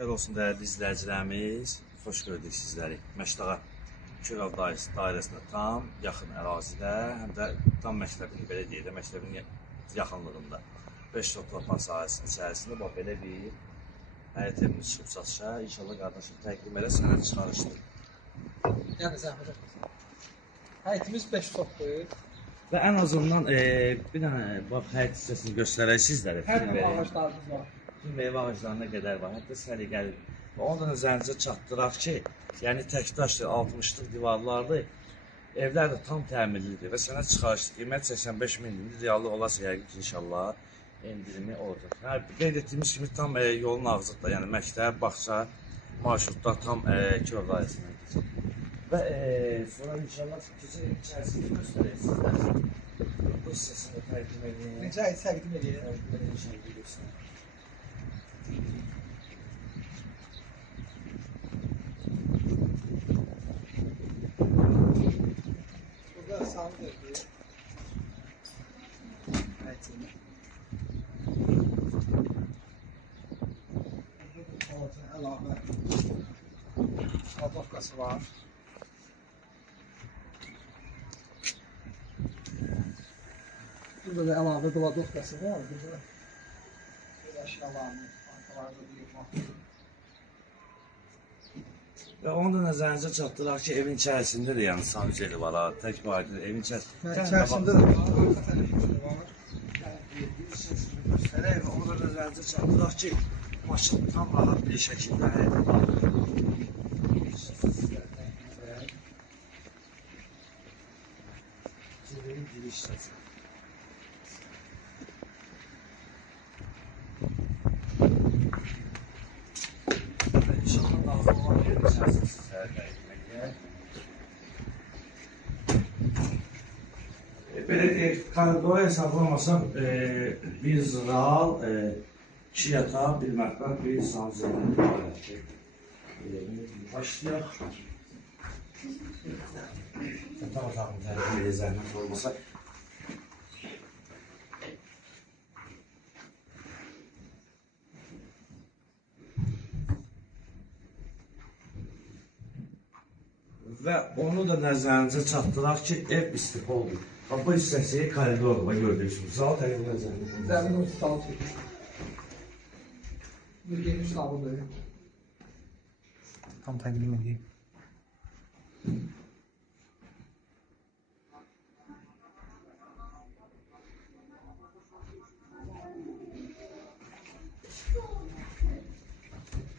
Xeyir olsun dəyərli izləyicilərimiz, xoş gördük sizləri. Məştağa Kürov dairəsinə tam yaxın ərazidə, həm də tam məktəbin belə deyək də, məktəbin yaxınlığında 5 torpaq sahəsinin içərisində bax belə bir həyət evimiz çıxıb satışa. İnşallah qardaşım təqdim elə sənəd çıxarışdır. Yəni zəhmət olmasın. Həyətimiz 5 sotdur. Və ən azından bir dənə bax həyət hissəsini göstərək sizlərə. Hər bir ağaclarımız var. Bütün meyvə ağaclarına qədər var. Hətta səliqəli. Və ondan üzərinizə çatdıraq ki, yəni təkdaşdır, 60-lıq divarlardır. Evlər də tam təmirlidir və sənəd çıxarışdır. Qiymət 85 mindir. Reallıq olasa yəqin ki, inşallah endirimi olacaq. Hər qeyd etdiyimiz kimi tam yolun ağzıdır. Yəni məktəb, bağça, marşrutlar tam Kürov dairəsindən keçir. Və sonra inşallah keçək içərisini göstərək sizlər. Bu hissəsini təqdim edin. Necə təqdim edək? İnşallah göstərək. Burada sağlı verdik. Həyətini. Burada əlavə kladovkası var. Burada da əlavə kladovkası var. Burada əşyalarını, arkalarda duyurmaq. Və onu da nəzərinizə çatdıraq ki, evin içərisində də yəni sanceli var ha, tək barədə evin içərisində. İçərisində də var, arka tərəfində də var. Evin içərisində göstərək və onu da nəzərinizə çatdıraq ki, maşın tam rahat bir şəkildə həyata qalır. Evin giriş səsi. İnşallah daxil olan yerin içərisində sizlərə təqdim edək. Belə deyək, koridora hesablamasam, bir zal, 2 yataq, 1 mətbəx, 1 sanzənin ibarətdir. Başlayaq. Yataq otağını təqdim edək, zəhmət olmasa. Və onu da nəzərinizə çatdıraq ki, ev istiqoldur. Bax, bu hissəsi koridor var, gördüyünüz. Zal təqdim edəcək. Zəmin ortalı çekilir. Bir geniş salondur. Tam təqdim edeyim.